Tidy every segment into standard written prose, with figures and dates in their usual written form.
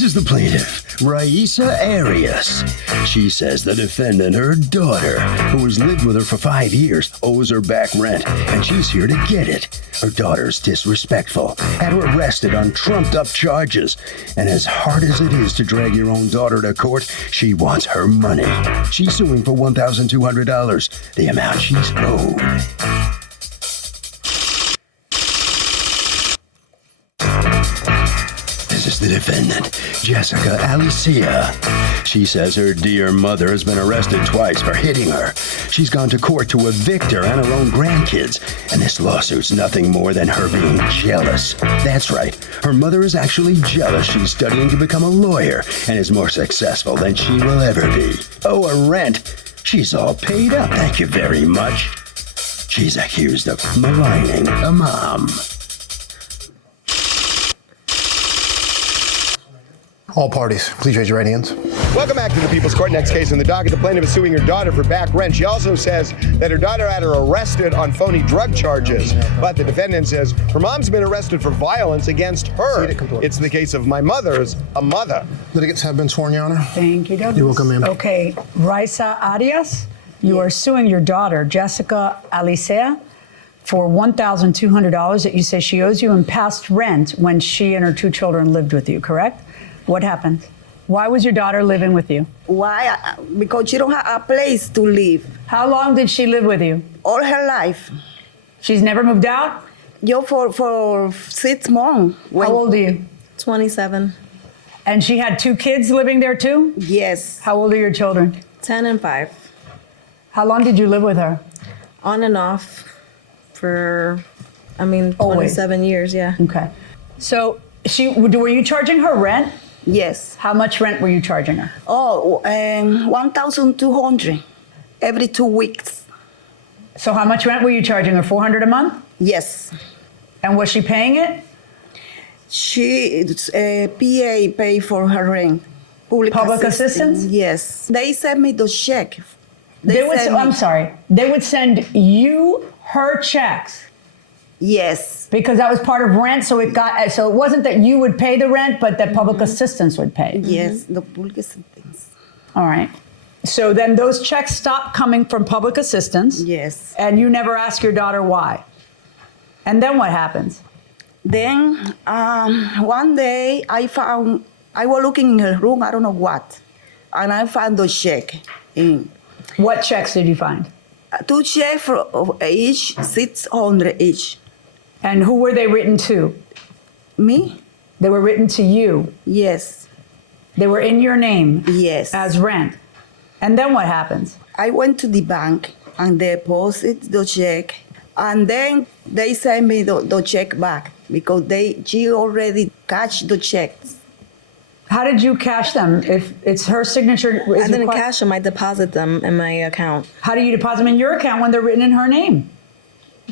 This is the plaintiff, Raisa Arias. She says the defendant, her daughter, who has lived with her for 5 years, owes her back rent, and she's here to get it. Her daughter's disrespectful, had her arrested on trumped-up charges, and as hard as it is to drag your own daughter to court, she wants her money. She's suing for $1,200, the amount she's owed. This is the defendant, Jessica Alicia. She says her dear mother has been arrested twice for hitting her. She's gone to court to evict her and her own grandkids, and this lawsuit's nothing more than her being jealous. That's right, her mother is actually jealous she's studying to become a lawyer and is more successful than she will ever be. Oh, her rent. She's all paid up, thank you very much. She's accused of maligning a mom. All parties, please raise your right hands. Welcome back to the People's Court. Next case in the docket, the plaintiff is suing her daughter for back rent. She also says that her daughter had her arrested on phony drug charges, but the defendant says her mom's been arrested for violence against her. It's the case of my mother's a mother. Litigants have been sworn, Your Honor. Thank you, Douglas. You're welcome, ma'am. Okay, Raisa Arias, you are suing your daughter, Jessica Alicia, for $1,200 that you say she owes you in past rent when she and her 2 children lived with you, correct? What happened? Why was your daughter living with you? Why? Because she don't have a place to live. How long did she live with you? All her life. She's never moved out? Yo, for 6 months. How old are you? 27. And she had 2 kids living there too? Yes. How old are your children? 10 and 5. How long did you live with her? On and off for, Always. 27 years, yeah. Okay. So were you charging her rent? Yes. How much rent were you charging her? Oh, 1,200 every 2 weeks. So how much rent were you charging her? $400 a month? Yes. And was she paying it? She, PA pay for her rent. Public assistance? Yes. They sent me the check. I'm sorry. They would send you her checks. Yes. Because that was part of rent, so it wasn't that you would pay the rent, but that public assistance would pay. Yes, the public assistance. All right. So then those checks stopped coming from public assistance. Yes. And you never ask your daughter why. And then what happens? Then one day I was looking in her room, I don't know what, and I found the check. What checks did you find? 2 checks for each, 600 each. And who were they written to? Me? They were written to you? Yes. They were in your name? Yes. As rent? And then what happens? I went to the bank and deposit the check, and then they sent me the check back because she already cashed the checks. How did you cash them? If it's her signature? I didn't cash them, I deposit them in my account. How do you deposit them in your account when they're written in her name?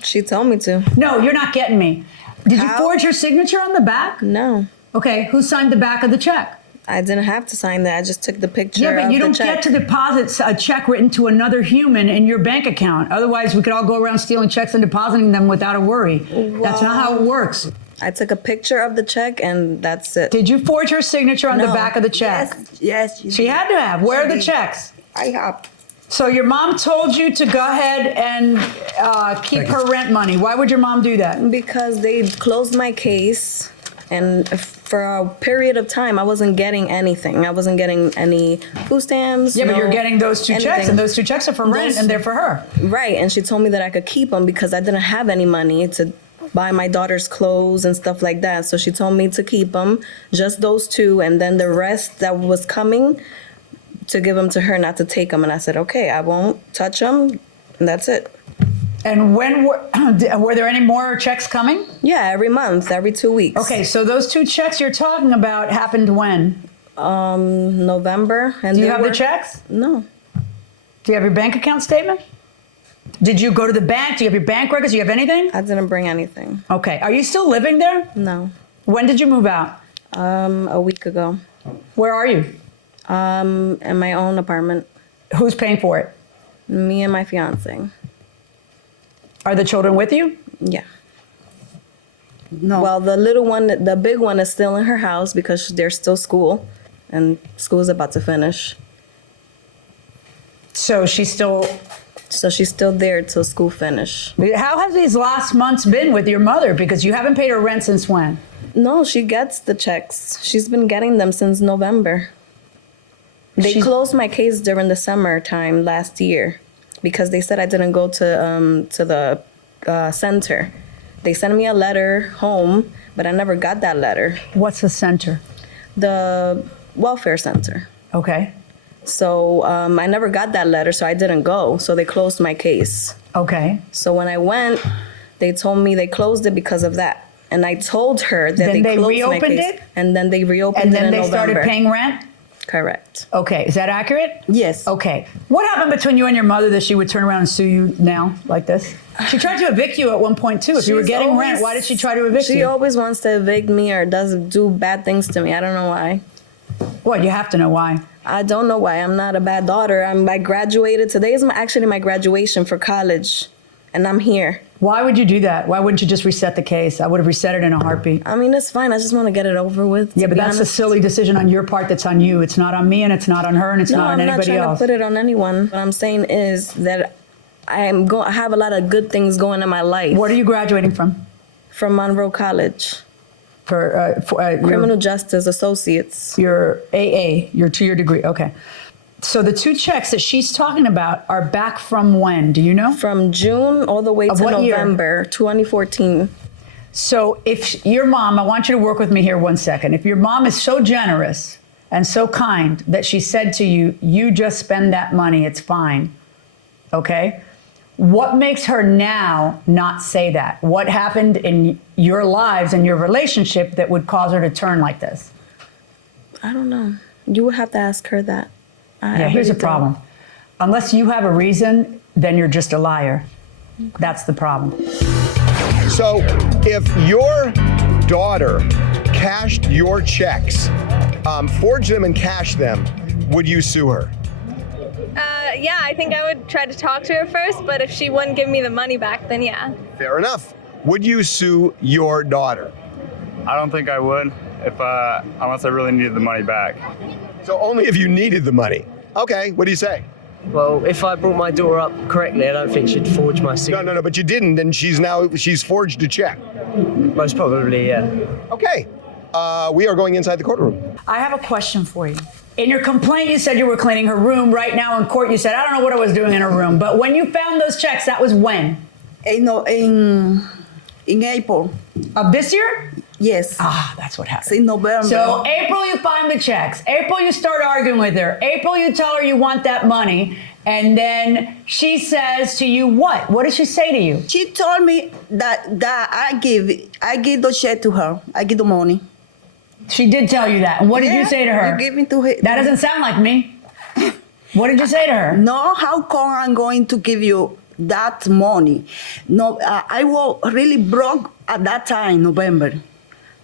She told me to. No, you're not getting me. Did you forge your signature on the back? No. Okay, who signed the back of the check? I didn't have to sign that. I just took the picture Yeah, but of you don't the check. get to deposit a check written to another human in your bank account. Otherwise, we could all go around stealing checks and depositing them without a worry. That's not how it works. I took a picture of the check and that's it. Did you forge her signature on the No. back of the check? Yes. She had to have. Where are the checks? I have. So your mom told you to go ahead and keep her rent money. Why would your mom do that? Because they closed my case, and for a period of time, I wasn't getting anything. I wasn't getting any food stamps. Yeah, but you're getting those 2 checks, anything. and those 2 checks are for rent, and they're for her. Right, and she told me that I could keep them because I didn't have any money to buy my daughter's clothes and stuff like that. So she told me to keep them, just those 2, and then the rest that was coming, to give them to her, not to take them. And I said, okay, I won't touch them. And that's it. And when were there any more checks coming? Yeah, every month, every 2 weeks. Okay, so those 2 checks you're talking about happened when? November. And Do you have the checks? No. Do you have your bank account statement? Did you go to the bank? Do you have your bank records? Do you have anything? I didn't bring anything. Okay. Are you still living there? No. When did you move out? A week ago. Where are you? In my own apartment. Who's paying for it? Me and my fiance. Are the children with you? Yeah. No. Well, the little one, the big one is still in her house because there's still school, and school is about to finish. So she's still. So she's still there till school finish. How have these last months been with your mother? Because you haven't paid her rent since when? No, she gets the checks. She's been getting them since November. They closed my case during the summertime last year because they said I didn't go to the center. They sent me a letter home, but I never got that letter. What's the center? The welfare center. Okay. So I never got that letter, so I didn't go. So they closed my case. Okay. So when I went, they told me they closed it because of that. And I told her that Then they closed reopened my case. it? And then they reopened And it then in they November. started paying rent? Correct. Okay. Is that accurate? Yes. Okay. What happened between you and your mother that she would turn around and sue you now like this? She tried to evict you at one point too. If you were She's getting always- rent, why did she try to evict She you? always wants to evict me or does do bad things to me. I don't know why. Well, you have to know why. I don't know why. I'm not a bad daughter. I graduated. Today is actually my graduation for college, and I'm here. Why would you do that? Why wouldn't you just reset the case? I would have reset it in a heartbeat. I mean, it's fine. I just want to get it over with. Yeah, to but be that's a honest. silly decision on your part that's on you. It's not on me and it's not on her and it's No, not on I'm not anybody trying else. to put it on anyone. What I'm saying is that I have a lot of good things going in my life. What are you graduating from? From Monroe College, For Criminal Justice Associates. your AA, your 2-year degree. Okay. So the 2 checks that she's talking about are back from when? Do you know? From June all the way Of to what year? November 2014. So if your mom, I want you to work with me here 1 second. If your mom is so generous and so kind that she said to you, you just spend that money, it's fine. Okay? What makes her now not say that? What happened in your lives and your relationship that would cause her to turn like this? I don't know. You would have to ask her that. I Yeah, here's really the problem. Unless you have a reason, then you're just a liar. That's the problem. So if your daughter cashed your checks, forged them and cashed them, would you sue her? Yeah, I think I would try to talk to her first, but if she wouldn't give me the money back, then yeah. Fair enough. Would you sue your daughter? I don't think I would unless I really needed the money back. So only if you needed the money. Okay, what do you say? Well, if I brought my daughter up correctly, I don't think she'd forge my signature. No, but you didn't, and she's forged a check. Most probably, yeah. Okay, we are going inside the courtroom. I have a question for you. In your complaint, you said you were cleaning her room. Right now in court, you said, I don't know what I was doing in her room. But when you found those checks, that was when? In April. Of this year? Yes. Ah, that's what happened. In November. So April, you find the checks. April, you start arguing with her. April, you tell her you want that money. And then she says to you, what? What did she say to you? She told me that I give the check to her. I give the money. She did tell you that. And what did you say to her? You give me to her. That doesn't sound like me. What did you say to her? No, how come I'm going to give you that money? No, I was really broke at that time, November.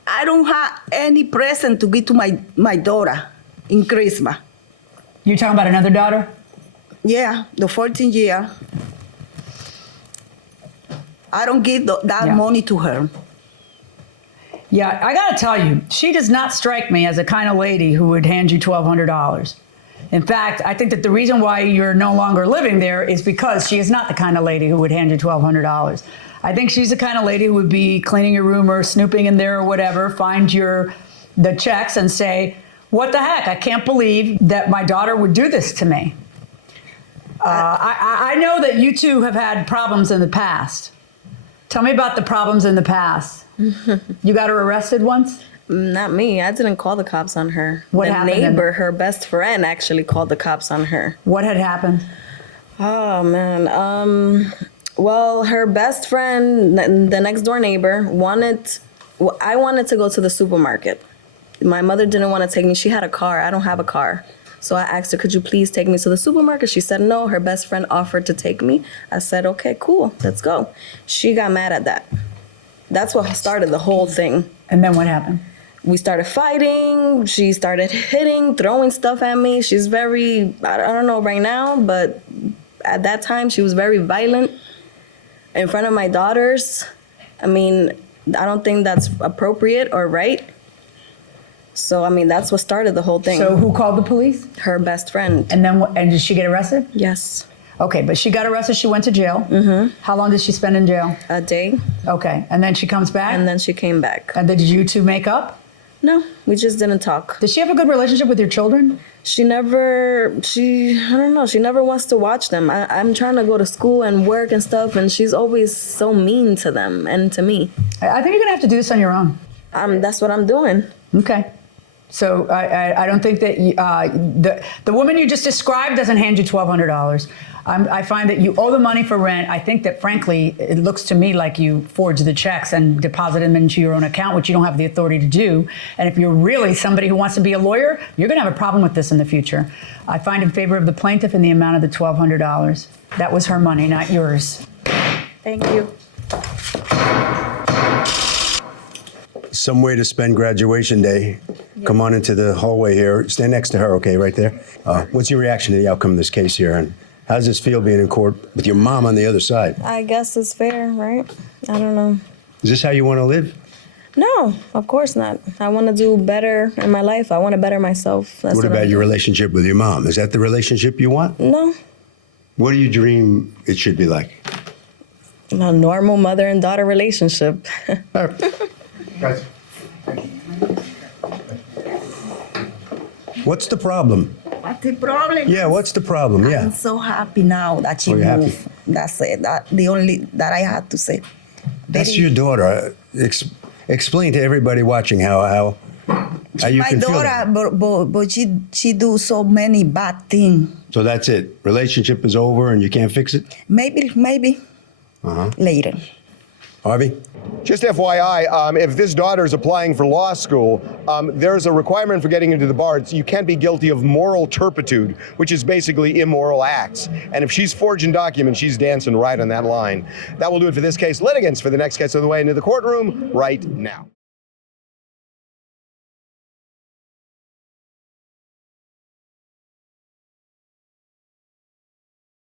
I don't have any present to give to my daughter in Christmas. You're talking about another daughter? Yeah, the 14 year. I don't give that money to her. Yeah, I gotta tell you, she does not strike me as the kind of lady who would hand you $1,200. In fact, I think that the reason why you're no longer living there is because she is not the kind of lady who would hand you $1,200. I think she's the kind of lady who would be cleaning your room or snooping in there or whatever, find the checks and say, what the heck? I can't believe that my daughter would do this to me. I know that you two have had problems in the past. Tell me about the problems in the past. You got her arrested once? Not me. I didn't call the cops on her. What the happened then? neighbor, her best friend, actually called the cops on her. What had happened? Oh, man. Well, her best friend, the next door neighbor, I wanted to go to the supermarket. My mother didn't want to take me. She had a car. I don't have a car. So I asked her, could you please take me to the supermarket? She said no. Her best friend offered to take me. I said, okay, cool, let's go. She got mad at that. That's what started the whole thing. And then what happened? We started fighting. She started hitting, throwing stuff at me. She's very, I don't know right now, but at that time she was very violent in front of my daughters. I mean, I don't think that's appropriate or right. So, I mean, that's what started the whole thing. So who called the police? Her best friend. And then, and did she get arrested? Yes. Okay, but she got arrested. She went to jail. Mm-hmm. How long did she spend in jail? A day. Okay, and then she comes back? And then she came back. And did you two make up? No, we just didn't talk. Does she have a good relationship with your children? I don't know, she never wants to watch them. I'm trying to go to school and work and stuff, and she's always so mean to them and to me. I think you're gonna have to do this on your own. That's what I'm doing. Okay. So I don't think that the woman you just described doesn't hand you $1,200. I find that you owe the money for rent. I think that, frankly, it looks to me like you forged the checks and deposited them into your own account, which you don't have the authority to do. And if you're really somebody who wants to be a lawyer, you're going to have a problem with this in the future. I find in favor of the plaintiff in the amount of the $1,200. That was her money, not yours. Thank you. Some way to spend graduation day. Come on into the hallway here. Stand next to her, okay, right there. What's your reaction to the outcome of this case here? And how does this feel being in court with your mom on the other side? I guess it's fair, right? I don't know. Is this how you want to live? No, of course not. I want to do better in my life. I want to better myself. That's What about your relationship with your mom? Is that the relationship you want? No. What do you dream it should be like? A normal mother and daughter relationship. Guys. What's the problem? What's the problem? Yeah, what's the problem? Yeah. I'm so happy now that she Oh, you're moved. happy? That's it. That the only that I had to say. That's your daughter. Explain to everybody watching how you My can feel daughter, that. but she do so many bad things. So that's it. Relationship is over and you can't fix it? Maybe later. Harvey? Just FYI, if this daughter is applying for law school, there's a requirement for getting into the bar. You can't be guilty of moral turpitude, which is basically immoral acts. And if she's forging documents, she's dancing right on that line. That will do it for this case. Litigants for the next case on the way into the courtroom right now.